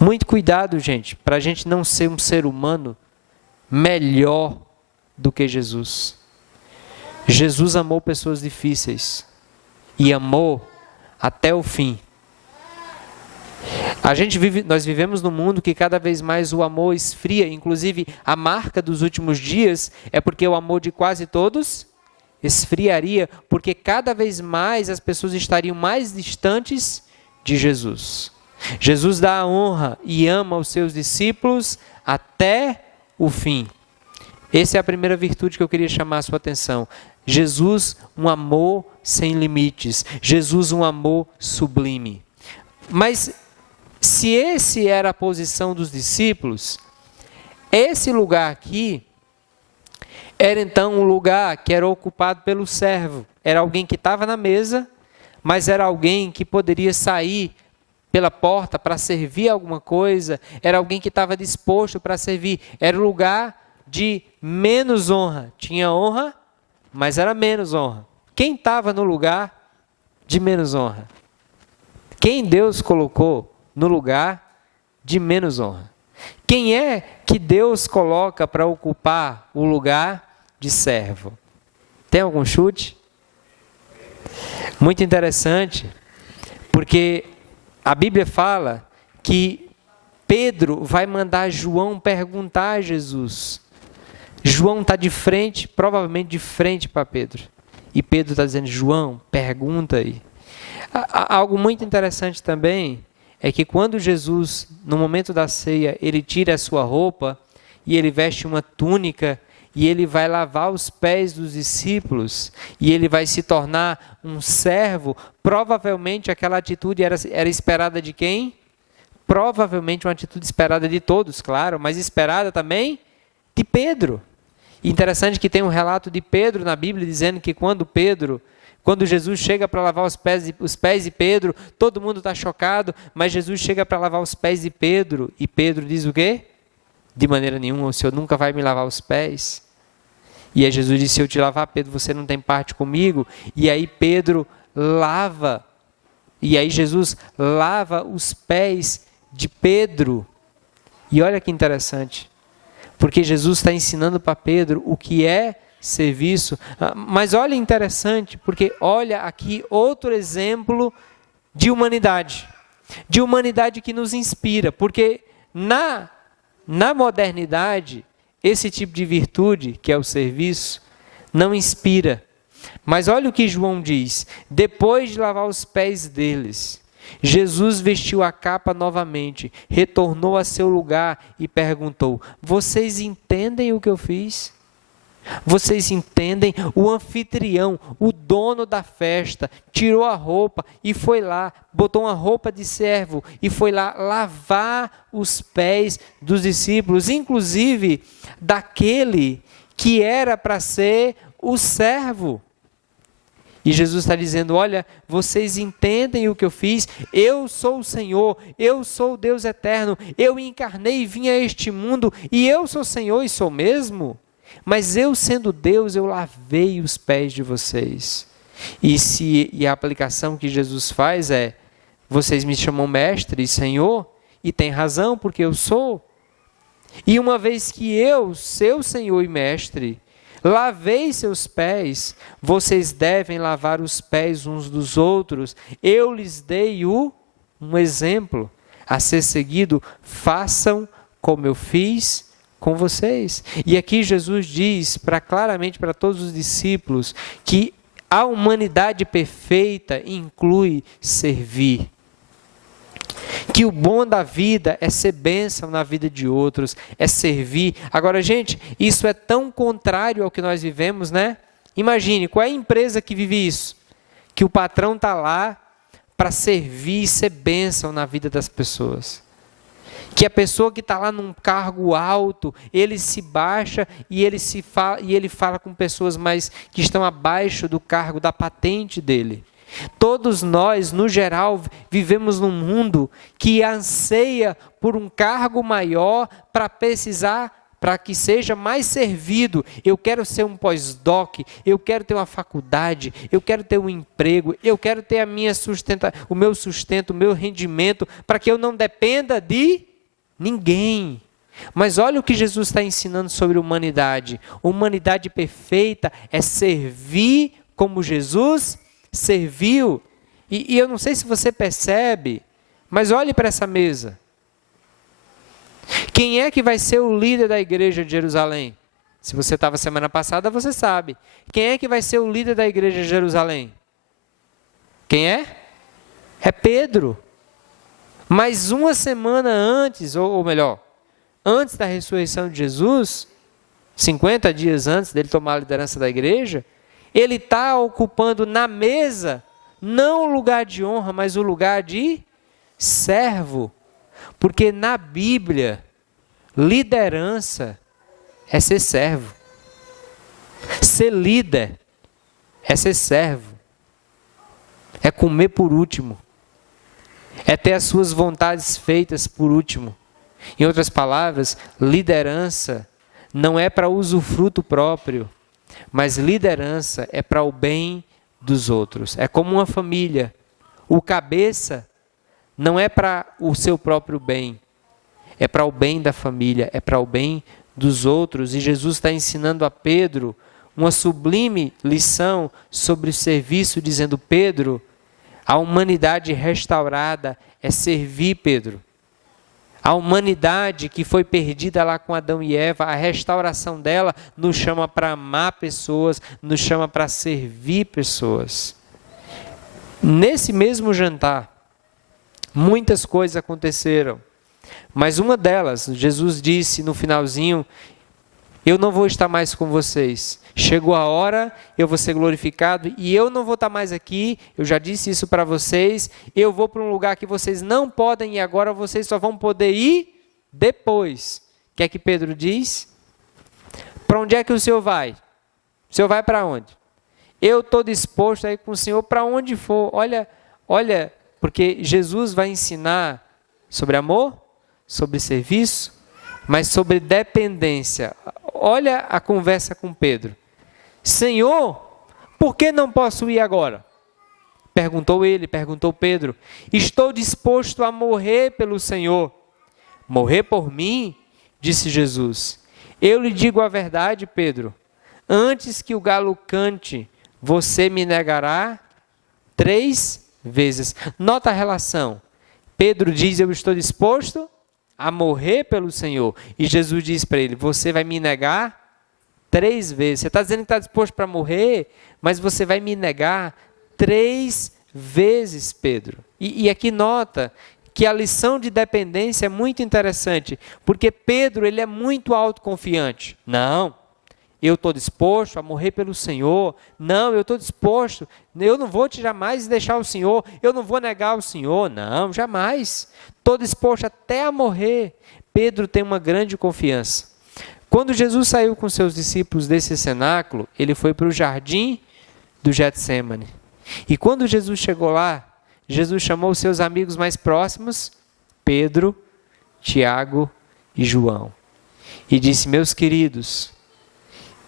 Muito cuidado, gente, para a gente não ser um ser humano melhor do que Jesus. Jesus amou pessoas difíceis e amou até o fim. Nós vivemos num mundo que cada vez mais o amor esfria. Inclusive, a marca dos últimos dias é porque o amor de quase todos esfriaria, porque cada vez mais as pessoas estariam mais distantes de Jesus. Jesus dá a honra e ama os seus discípulos até o fim. Essa é a primeira virtude que eu queria chamar a sua atenção. Jesus, um amor sem limites. Jesus, um amor sublime. Mas se esse era a posição dos discípulos, esse lugar aqui era então um lugar que era ocupado pelo servo. Era alguém que estava na mesa, mas era alguém que poderia sair pela porta para servir alguma coisa. Era alguém que estava disposto para servir. Era um lugar de menos honra. Tinha honra, mas era menos honra. Quem estava no lugar de menos honra? Quem Deus colocou no lugar de menos honra? Quem é que Deus coloca para ocupar o lugar de servo? Tem algum chute? Muito interessante, porque a Bíblia fala que Pedro vai mandar João perguntar a Jesus. João está de frente, provavelmente de frente para Pedro. E Pedro está dizendo: João, pergunta aí. Algo muito interessante também é que quando Jesus, no momento da ceia, ele tira a sua roupa e ele veste uma túnica e ele vai lavar os pés dos discípulos e ele vai se tornar um servo, provavelmente aquela atitude era esperada de quem? Provavelmente uma atitude esperada de todos, claro, mas esperada também de Pedro. Interessante que tem um relato de Pedro na Bíblia dizendo que quando Jesus chega para lavar os pés de Pedro, todo mundo está chocado, mas Jesus chega para lavar os pés de Pedro, e Pedro diz o quê? De maneira nenhuma, o Senhor nunca vai me lavar os pés. E aí Jesus disse: se eu te lavar, Pedro, você não tem parte comigo. E aí Pedro lava, e aí Jesus lava os pés de Pedro. E olha que interessante, porque Jesus está ensinando para Pedro o que é serviço. Mas olha, interessante, porque olha aqui outro exemplo de humanidade que nos inspira, porque na modernidade esse tipo de virtude, que é o serviço, não inspira. Mas olha o que João diz: depois de lavar os pés deles, Jesus vestiu a capa novamente, retornou a seu lugar e perguntou: vocês entendem o que eu fiz? Vocês entendem? O anfitrião, o dono da festa, tirou a roupa e foi lá, botou uma roupa de servo e foi lá lavar os pés dos discípulos, inclusive daquele que era para ser o servo. E Jesus está dizendo: olha, vocês entendem o que eu fiz? Eu sou o Senhor, eu sou o Deus eterno, eu encarnei e vim a este mundo, e eu sou Senhor e sou mesmo. Mas eu, sendo Deus, eu lavei os pés de vocês. E a aplicação que Jesus faz é: vocês me chamam mestre e Senhor, e tem razão, porque eu sou. E uma vez que eu, seu Senhor e mestre, lavei seus pés, vocês devem lavar os pés uns dos outros. Eu lhes dei um exemplo a ser seguido. Façam como eu fiz com vocês. E aqui Jesus diz claramente para todos os discípulos que a humanidade perfeita inclui servir. Que o bom da vida é ser bênção na vida de outros, é servir. Agora, gente, isso é tão contrário ao que nós vivemos, né? Imagine, qual é a empresa que vive isso? Que o patrão está lá para servir e ser bênção na vida das pessoas. Que a pessoa que está lá num cargo alto, ele se baixa e ele fala com pessoas que estão abaixo do cargo, da patente dele. Todos nós, no geral, vivemos num mundo que anseia por um cargo maior para que seja mais servido. Eu quero ser um pós-doc, eu quero ter uma faculdade, eu quero ter um emprego, eu quero ter o meu sustento, o meu rendimento, para que eu não dependa de ninguém. Mas olha o que Jesus está ensinando sobre humanidade. Humanidade perfeita é servir como Jesus serviu. E eu não sei se você percebe, mas olhe para essa mesa. Quem é que vai ser o líder da igreja de Jerusalém? Se você estava semana passada, você sabe. Quem é que vai ser o líder da igreja de Jerusalém? Quem é? É Pedro. Mas uma semana antes, ou melhor, antes da ressurreição de Jesus, 50 dias antes dele tomar a liderança da igreja, ele está ocupando na mesa, não o lugar de honra, mas o lugar de servo. Porque na Bíblia, liderança é ser servo. Ser líder é ser servo. É comer por último. É ter as suas vontades feitas por último. Em outras palavras, liderança não é para usufruto próprio, mas liderança é para o bem dos outros. É como uma família. O cabeça não é para o seu próprio bem, é para o bem da família, é para o bem dos outros. E Jesus está ensinando a Pedro uma sublime lição sobre o serviço, dizendo: Pedro, a humanidade restaurada é servir, Pedro. A humanidade que foi perdida lá com Adão e Eva, a restauração dela nos chama para amar pessoas, nos chama para servir pessoas. Nesse mesmo jantar, muitas coisas aconteceram, mas uma delas, Jesus disse no finalzinho: eu não vou estar mais com vocês. Chegou a hora, eu vou ser glorificado e eu não vou estar mais aqui. Eu já disse isso para vocês. Eu vou para um lugar que vocês não podem ir agora, vocês só vão poder ir depois. O que é que Pedro diz? Para onde é que o Senhor vai? O Senhor vai para onde? Eu estou disposto a ir com o Senhor para onde for. Olha, porque Jesus vai ensinar sobre amor, sobre serviço, mas sobre dependência. Olha a conversa com Pedro. Senhor, por que não posso ir agora? Perguntou Pedro. Estou disposto a morrer pelo Senhor. Morrer por mim? Disse Jesus. Eu lhe digo a verdade, Pedro. Antes que o galo cante, você me negará 3 vezes. Nota a relação. Pedro diz: eu estou disposto a morrer pelo Senhor. E Jesus diz para ele: você vai me negar 3 vezes. Você está dizendo que está disposto para morrer, mas você vai me negar 3 vezes Pedro. E aqui nota que a lição de dependência é muito interessante, porque Pedro ele é muito autoconfiante. Não, eu estou disposto a morrer pelo Senhor. Não, eu estou disposto, eu não vou jamais deixar o Senhor, eu não vou negar o Senhor. Não, jamais. Estou disposto até a morrer. Pedro tem uma grande confiança. Quando Jesus saiu com seus discípulos desse cenáculo, ele foi para o jardim do Getsêmani. E quando Jesus chegou lá, Jesus chamou os seus amigos mais próximos, Pedro, Tiago e João. E disse: meus queridos,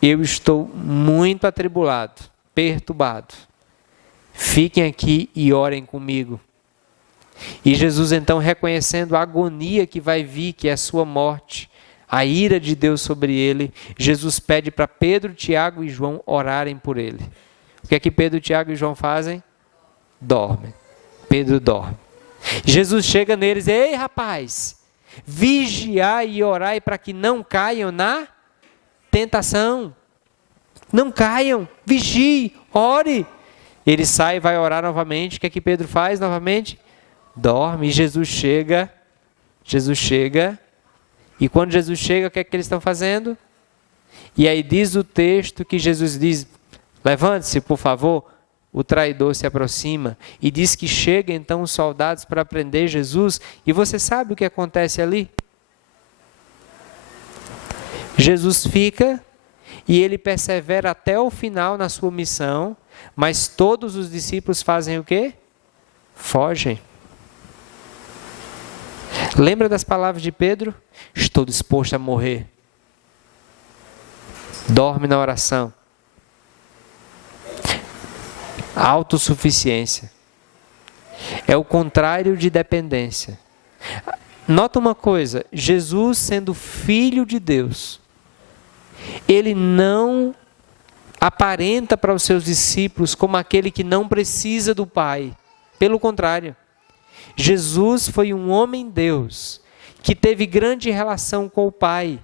eu estou muito atribulado, perturbado. Fiquem aqui e orem comigo. E Jesus então, reconhecendo a agonia que vai vir, que é a sua morte, a ira de Deus sobre ele, Jesus pede para Pedro, Tiago e João orarem por ele. O que é que Pedro, Tiago e João fazem? Dormem. Pedro dorme. Jesus chega neles: ei rapaz, vigiai e orai para que não caiam na tentação. Não caiam, vigie, ore. Ele sai e vai orar novamente. O que é que Pedro faz novamente? Dorme. E Jesus chega. E quando Jesus chega, o que é que eles estão fazendo? E aí diz o texto que Jesus diz: levante-se, por favor. O traidor se aproxima e diz que chega então os soldados para prender Jesus. E você sabe o que acontece ali? Jesus fica e ele persevera até o final na sua missão, mas todos os discípulos fazem o quê? Fogem. Lembra das palavras de Pedro? Estou disposto a morrer. Dorme na oração. Autossuficiência. É o contrário de dependência. Nota uma coisa, Jesus sendo filho de Deus, ele não aparenta para os seus discípulos como aquele que não precisa do Pai. Pelo contrário, Jesus foi um homem-Deus que teve grande relação com o Pai.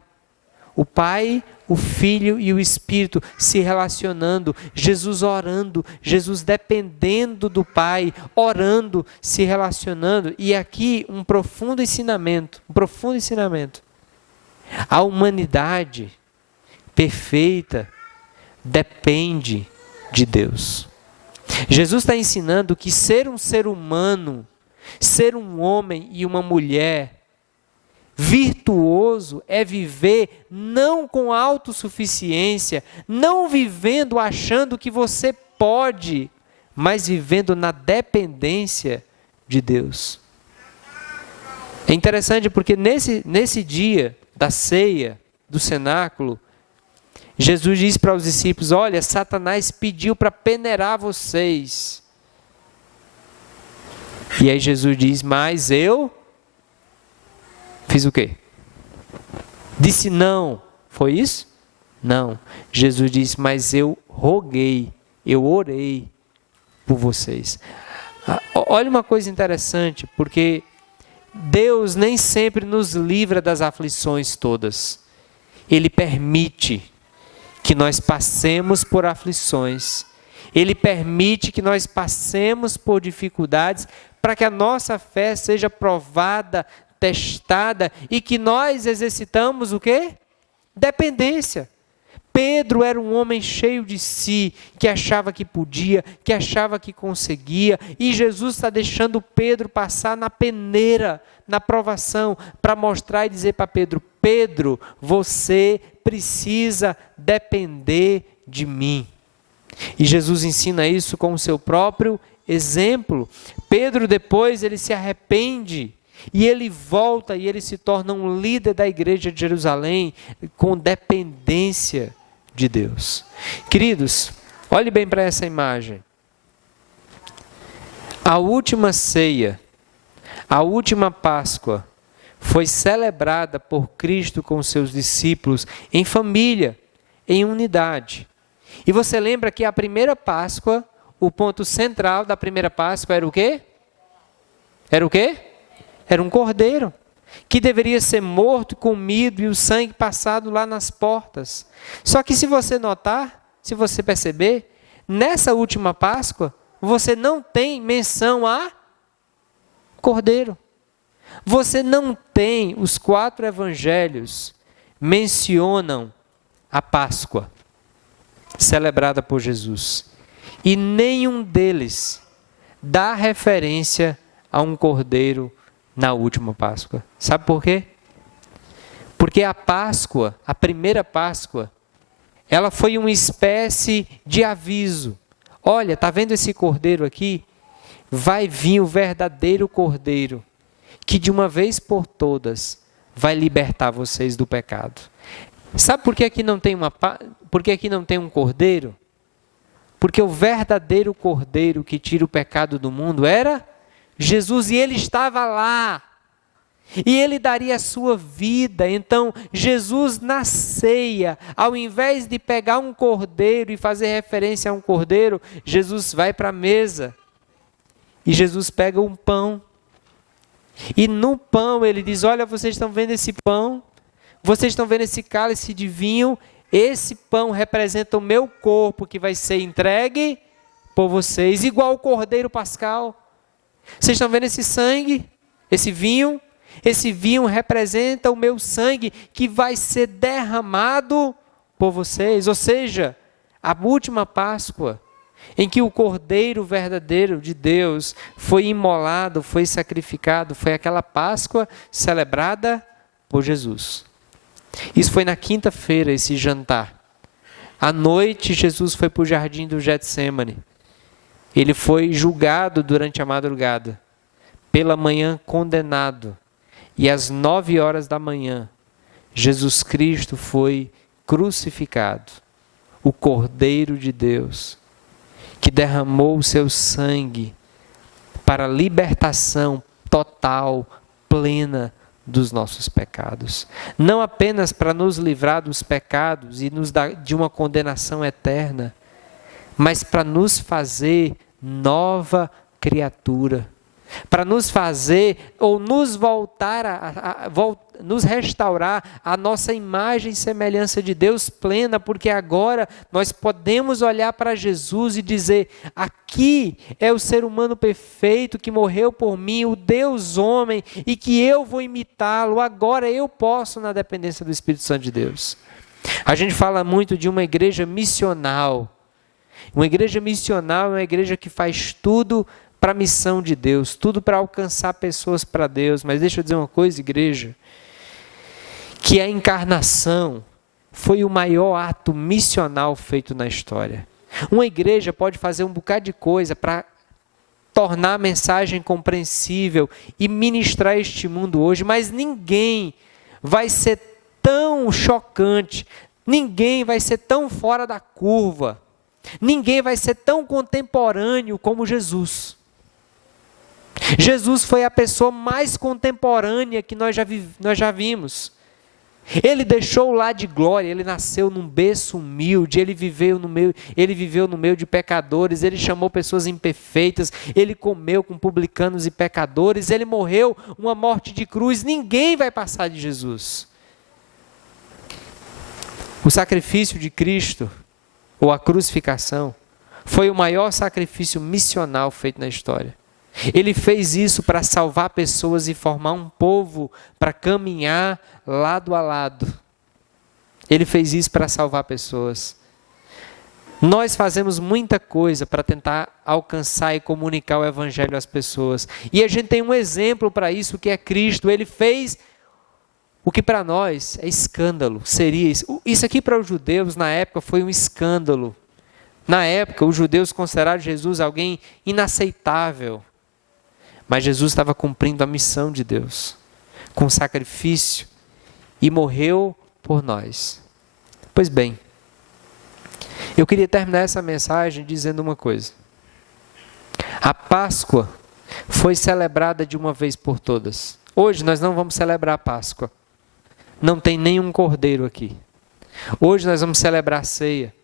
O Pai, o Filho e o Espírito se relacionando, Jesus orando, Jesus dependendo do Pai, orando, se relacionando. E aqui um profundo ensinamento. A humanidade perfeita depende de Deus. Jesus está ensinando que ser um ser humano, ser um homem e uma mulher virtuoso é viver não com autossuficiência, não vivendo achando que você pode, mas vivendo na dependência de Deus. É interessante porque nesse dia da ceia, do cenáculo, Jesus diz para os discípulos: olha, Satanás pediu para peneirar vocês. E aí Jesus diz: mas eu fiz o quê? Disse não. Foi isso? Não. Jesus disse: mas eu roguei, eu orei por vocês. Olha uma coisa interessante, porque Deus nem sempre nos livra das aflições todas. Ele permite que nós passemos por aflições. Ele permite que nós passemos por dificuldades para que a nossa fé seja provada, testada e que nós exercitamos o quê? Dependência. Pedro era um homem cheio de si, que achava que podia, que achava que conseguia, e Jesus está deixando Pedro passar na peneira, na provação, para mostrar e dizer para Pedro: Pedro, você precisa depender de mim. E Jesus ensina isso com o seu próprio exemplo. Pedro depois ele se arrepende, e ele volta e ele se torna um líder da igreja de Jerusalém, com dependência de Deus. Queridos, olhe bem para essa imagem. A última ceia, a última Páscoa, foi celebrada por Cristo com seus discípulos em família, em unidade. E você lembra que a primeira Páscoa, o ponto central da primeira Páscoa era o quê? Era o quê? Era um cordeiro, que deveria ser morto, comido e o sangue passado lá nas portas. Só que se você notar, se você perceber, nessa última Páscoa, você não tem menção a cordeiro. Você não tem, os 4 evangelhos mencionam a Páscoa celebrada por Jesus. E nenhum deles dá referência a um cordeiro na última Páscoa. Sabe por quê? Porque a Páscoa, a primeira Páscoa, ela foi uma espécie de aviso. Olha, está vendo esse cordeiro aqui? Vai vir o verdadeiro cordeiro, que de uma vez por todas vai libertar vocês do pecado. Sabe por que aqui não tem um cordeiro? Porque o verdadeiro cordeiro que tira o pecado do mundo era Jesus, e ele estava lá. E ele daria a sua vida. Então, Jesus na ceia, ao invés de pegar um cordeiro e fazer referência a um cordeiro, Jesus vai para a mesa. E Jesus pega um pão. E no pão ele diz, olha, vocês estão vendo esse pão? Vocês estão vendo esse cálice de vinho? Esse pão representa o meu corpo que vai ser entregue por vocês, igual o cordeiro pascal. Vocês estão vendo esse sangue? Esse vinho? Esse vinho representa o meu sangue que vai ser derramado por vocês. Ou seja, a última Páscoa, em que o Cordeiro verdadeiro de Deus foi imolado, foi sacrificado, foi aquela Páscoa celebrada por Jesus. Isso foi na quinta-feira, esse jantar. À noite, Jesus foi para o jardim do Getsêmani. Ele foi julgado durante a madrugada. Pela manhã, condenado. E às 9 horas da manhã, Jesus Cristo foi crucificado. O Cordeiro de Deus, que derramou o seu sangue para a libertação total, plena dos nossos pecados. Não apenas para nos livrar dos pecados e nos dar de uma condenação eterna, mas para nos fazer nova criatura. Para nos fazer ou nos voltar nos restaurar a nossa imagem e semelhança de Deus plena, porque agora nós podemos olhar para Jesus e dizer, aqui é o ser humano perfeito que morreu por mim, o Deus homem, e que eu vou imitá-lo, agora eu posso na dependência do Espírito Santo de Deus. A gente fala muito de uma igreja missional. Uma igreja missional é uma igreja que faz tudo para a missão de Deus, tudo para alcançar pessoas para Deus. Mas deixa eu dizer uma coisa, igreja, que a encarnação foi o maior ato missional feito na história. Uma igreja pode fazer um bocado de coisa para tornar a mensagem compreensível e ministrar este mundo hoje, mas ninguém vai ser tão chocante, ninguém vai ser tão fora da curva, ninguém vai ser tão contemporâneo como Jesus. Jesus foi a pessoa mais contemporânea que nós já vimos. Ele deixou o lar de glória, ele nasceu num berço humilde, ele viveu no meio de pecadores, ele chamou pessoas imperfeitas, ele comeu com publicanos e pecadores, ele morreu uma morte de cruz. Ninguém vai passar de Jesus. O sacrifício de Cristo, ou a crucificação, foi o maior sacrifício missional feito na história. Ele fez isso para salvar pessoas e formar um povo para caminhar lado a lado. Ele fez isso para salvar pessoas. Nós fazemos muita coisa para tentar alcançar e comunicar o Evangelho às pessoas. E a gente tem um exemplo para isso, que é Cristo. Ele fez o que para nós é escândalo. Seria isso. Isso aqui para os judeus na época foi um escândalo. Na época, os judeus consideraram Jesus alguém inaceitável. Mas Jesus estava cumprindo a missão de Deus, com sacrifício, e morreu por nós. Pois bem, eu queria terminar essa mensagem dizendo uma coisa. A Páscoa foi celebrada de uma vez por todas. Hoje nós não vamos celebrar a Páscoa. Não tem nenhum cordeiro aqui. Hoje nós vamos celebrar a ceia.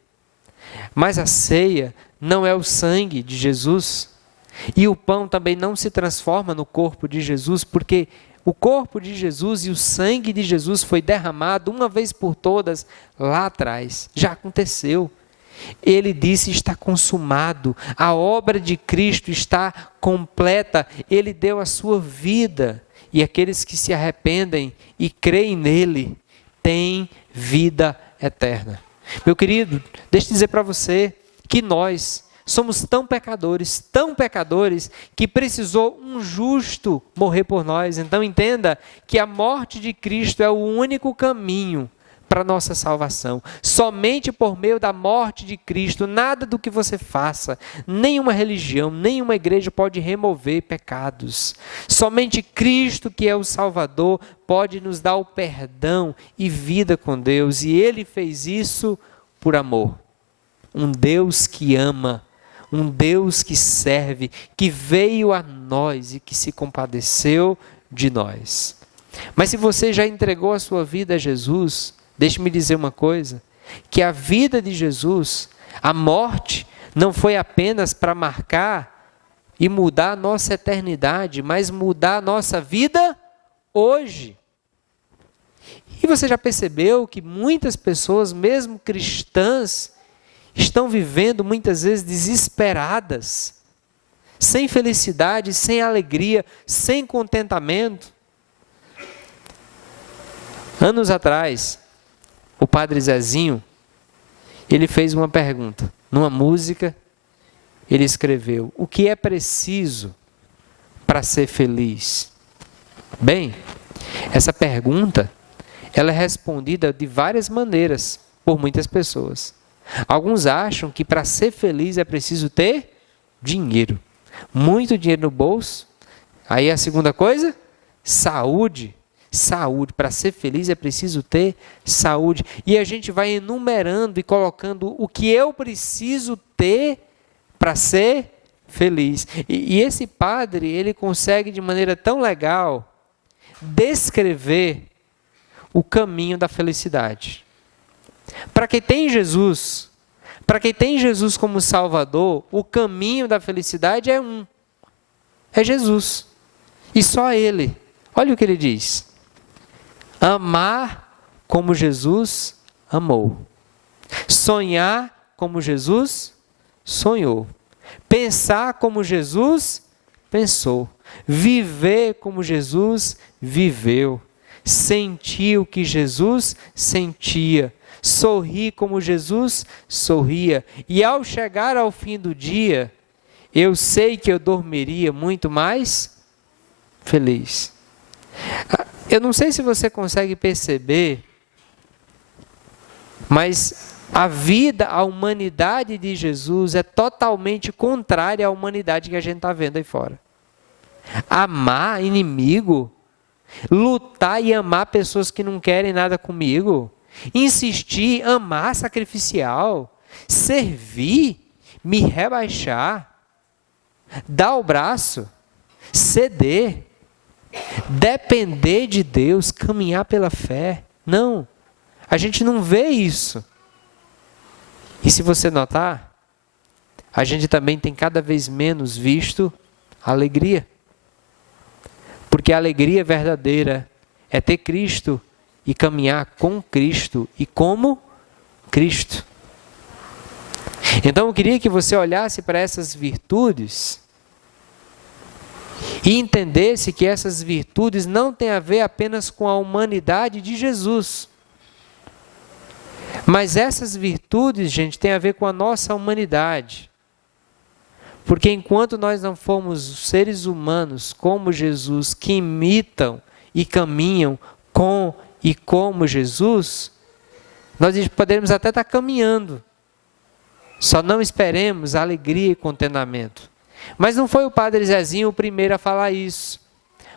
Mas a ceia não é o sangue de Jesus. E o pão também não se transforma no corpo de Jesus, porque o corpo de Jesus e o sangue de Jesus foi derramado uma vez por todas lá atrás. Já aconteceu. Ele disse: está consumado, a obra de Cristo está completa, Ele deu a sua vida, e aqueles que se arrependem e creem nele, têm vida eterna. Meu querido, deixa eu dizer para você que nós somos tão pecadores, que precisou um justo morrer por nós. Então entenda que a morte de Cristo é o único caminho para a nossa salvação. Somente por meio da morte de Cristo, nada do que você faça, nenhuma religião, nenhuma igreja pode remover pecados. Somente Cristo, que é o Salvador, pode nos dar o perdão e vida com Deus. E Ele fez isso por amor. Um Deus que ama, um Deus que serve, que veio a nós e que se compadeceu de nós. Mas se você já entregou a sua vida a Jesus, deixe-me dizer uma coisa, que a vida de Jesus, a morte, não foi apenas para marcar e mudar a nossa eternidade, mas mudar a nossa vida hoje. E você já percebeu que muitas pessoas, mesmo cristãs, estão vivendo muitas vezes desesperadas, sem felicidade, sem alegria, sem contentamento? Anos atrás, o padre Zezinho, ele fez uma pergunta. Numa música, ele escreveu: o que é preciso para ser feliz? Bem, essa pergunta, ela é respondida de várias maneiras por muitas pessoas. Alguns acham que para ser feliz é preciso ter dinheiro. Muito dinheiro no bolso. Aí a segunda coisa, saúde. Saúde, para ser feliz é preciso ter saúde. E a gente vai enumerando e colocando o que eu preciso ter para ser feliz. E esse padre, ele consegue de maneira tão legal descrever o caminho da felicidade. Para quem tem Jesus como Salvador, o caminho da felicidade é um. É Jesus. E só Ele. Olha o que ele diz: amar como Jesus amou. Sonhar como Jesus sonhou. Pensar como Jesus pensou. Viver como Jesus viveu. Sentir o que Jesus sentia. Sorrir como Jesus sorria. E ao chegar ao fim do dia, eu sei que eu dormiria muito mais feliz. Eu não sei se você consegue perceber, mas a vida, a humanidade de Jesus é totalmente contrária à humanidade que a gente está vendo aí fora. Amar inimigo, lutar e amar pessoas que não querem nada comigo, insistir, amar sacrificial, servir, me rebaixar, dar o braço, ceder, depender de Deus, caminhar pela fé. Não, a gente não vê isso. E se você notar, a gente também tem cada vez menos visto alegria. Porque a alegria verdadeira é ter Cristo e caminhar com Cristo e como Cristo. Então eu queria que você olhasse para essas virtudes e entendesse que essas virtudes não têm a ver apenas com a humanidade de Jesus. Mas essas virtudes, gente, têm a ver com a nossa humanidade. Porque enquanto nós não formos seres humanos como Jesus, que imitam e caminham com e como Jesus, nós poderemos até estar caminhando. Só não esperemos alegria e contentamento. Mas não foi o padre Zezinho o primeiro a falar isso.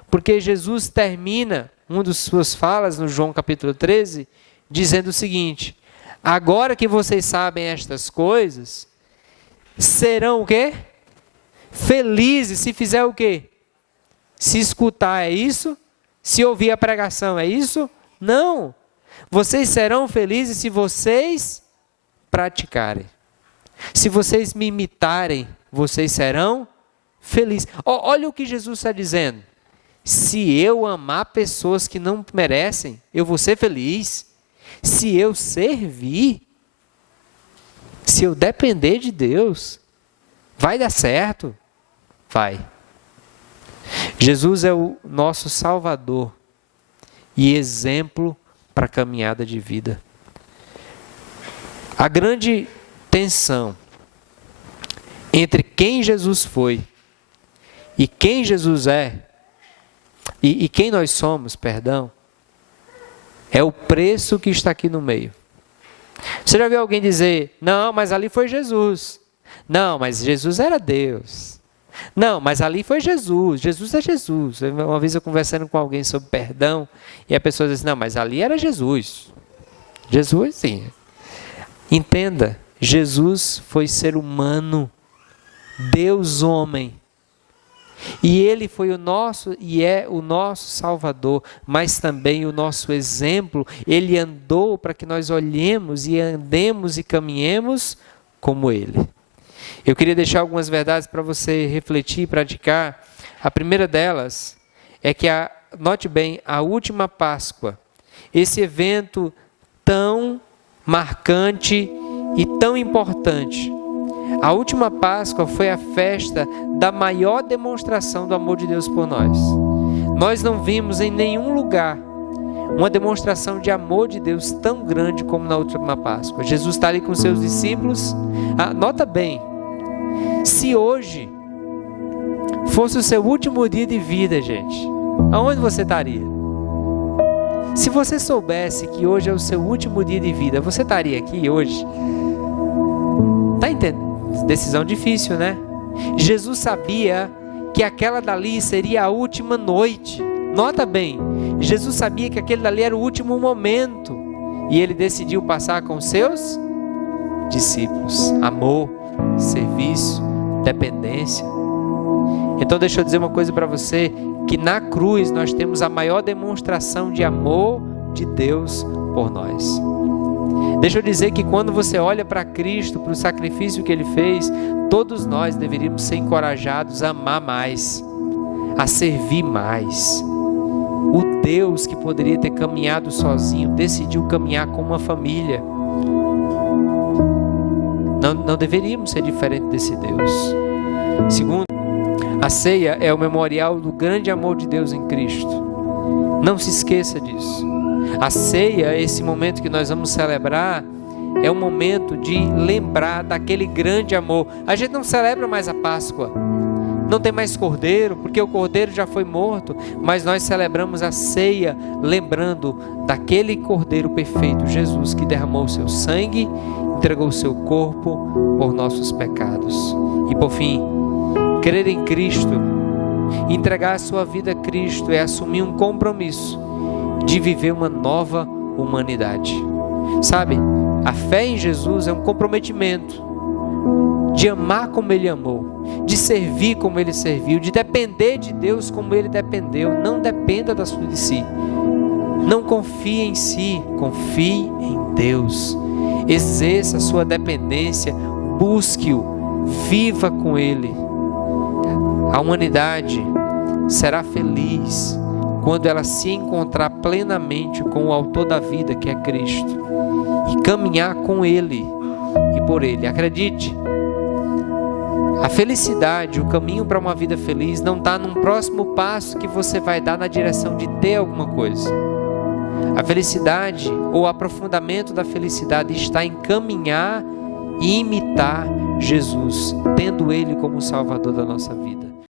Porque Jesus termina uma das suas falas no João capítulo 13, dizendo o seguinte: agora que vocês sabem estas coisas, serão o quê? Felizes se fizer o quê? Se escutar, é isso? Se ouvir a pregação, é isso? Não. Vocês serão felizes se vocês praticarem. Se vocês me imitarem, vocês serão felizes. Olha o que Jesus está dizendo. Se eu amar pessoas que não merecem, eu vou ser feliz. Se eu servir, Se eu depender de Deus, vai dar certo? Vai. Jesus é o nosso Salvador e exemplo para a caminhada de vida. A grande tensão entre quem Jesus foi e quem Jesus é, e quem nós somos, perdão, é o preço que está aqui no meio. Você já viu alguém dizer, não, mas ali foi Jesus. Não, mas Jesus era Deus. Não, mas ali foi Jesus. Jesus é Jesus. Uma vez eu conversando com alguém sobre perdão, e a pessoa disse, não, mas ali era Jesus. Jesus, sim. Entenda, Jesus foi ser humano, Deus homem. E Ele foi o nosso e é o nosso Salvador, mas também o nosso exemplo. Ele andou para que nós olhemos e andemos e caminhemos como Ele. Eu queria deixar algumas verdades para você refletir e praticar. A primeira delas é que, note bem, a última Páscoa, esse evento tão marcante e tão importante, a última Páscoa foi a festa da maior demonstração do amor de Deus por nós. Nós não vimos em nenhum lugar uma demonstração de amor de Deus tão grande como na última Páscoa. Jesus está ali com seus discípulos. Nota bem, se hoje fosse o seu último dia de vida, gente, aonde você estaria? Se você soubesse que hoje é o seu último dia de vida, você estaria aqui hoje? Está entendendo? Decisão difícil, né? Jesus sabia que aquela dali seria a última noite. Nota bem, Jesus sabia que aquele dali era o último momento. E Ele decidiu passar com seus discípulos. Amor, serviço, dependência. Então deixa eu dizer uma coisa para você, que na cruz nós temos a maior demonstração de amor de Deus por nós. Deixa eu dizer que quando você olha para Cristo, para o sacrifício que Ele fez, todos nós deveríamos ser encorajados a amar mais, a servir mais. O Deus que poderia ter caminhado sozinho, decidiu caminhar com uma família. Não deveríamos ser diferente desse Deus. Segundo, a ceia é o memorial do grande amor de Deus em Cristo. Não se esqueça disso. A ceia, esse momento que nós vamos celebrar, é um momento de lembrar daquele grande amor. A gente não celebra mais a Páscoa, não tem mais cordeiro, porque o cordeiro já foi morto, mas nós celebramos a ceia lembrando daquele cordeiro perfeito, Jesus, que derramou o seu sangue, entregou o seu corpo por nossos pecados. E por fim, crer em Cristo, entregar a sua vida a Cristo é assumir um compromisso de viver uma nova humanidade. Sabe, a fé em Jesus é um comprometimento de amar como Ele amou, de servir como Ele serviu, de depender de Deus como Ele dependeu. Não dependa de si. Não confie em si, confie em Deus. Exerça a sua dependência, busque-o, viva com Ele. A humanidade será feliz quando ela se encontrar plenamente com o autor da vida, que é Cristo, e caminhar com Ele e por Ele. Acredite, a felicidade, o caminho para uma vida feliz não está num próximo passo que você vai dar na direção de ter alguma coisa. A felicidade, ou o aprofundamento da felicidade, está em caminhar e imitar Jesus, tendo Ele como Salvador da nossa vida.